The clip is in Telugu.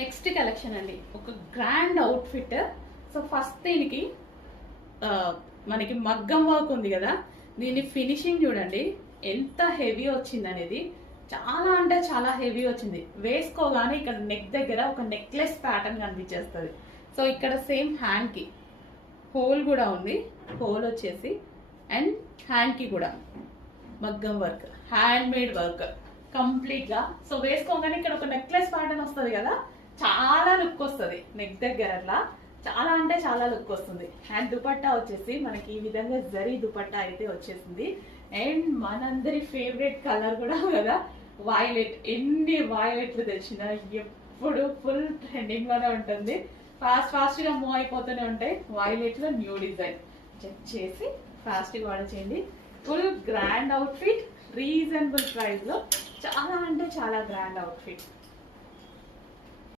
నెక్స్ట్ కలెక్షన్ అండి, ఒక గ్రాండ్ అవుట్ఫిట్. సో ఫస్ట్ దీనికి మనకి మగ్గం వర్క్ ఉంది కదా, దీని ఫినిషింగ్ చూడండి ఎంత హెవీ వచ్చింది అనేది. చాలా అంటే చాలా హెవీ వచ్చింది. వేసుకోగానే ఇక్కడ నెక్ దగ్గర ఒక నెక్లెస్ ప్యాటర్న్ కనిపించేస్తుంది. సో ఇక్కడ సేమ్ హ్యాండ్ కి హోల్ కూడా ఉంది, హోల్ వచ్చేసి అండ్ హ్యాండ్ కి కూడా మగ్గం work, hand made work complete గా. సో వేసుకోగానే ఇక్కడ ఒక నెక్లెస్ ప్యాటర్న్ వస్తుంది కదా, చాలా లుక్ వస్తుంది. నెక్ దగ్గర అట్లా చాలా అంటే చాలా లుక్ వస్తుంది. అండ్ దుపట్టా వచ్చేసి మనకి ఈ విధంగా జరీ దుపట్టా అయితే వచ్చేసింది. అండ్ మనందరి ఫేవరెట్ కలర్ కూడా కదా, వైలెట్. ఎన్ని వైలెట్లు తెచ్చినా ఎప్పుడు ఫుల్ ట్రెండింగ్ లోనే ఉంటుంది. ఫాస్ట్ గా మూవ్ అయిపోతూనే ఉంటాయి. వైలెట్ లో న్యూ డిజైన్ చెక్ చేసి ఫాస్ట్ గా ఆర్డర్ చేయండి. Full grand outfit, reasonable price లో చాలా అంటే చాలా గ్రాండ్ అవుట్ఫిట్.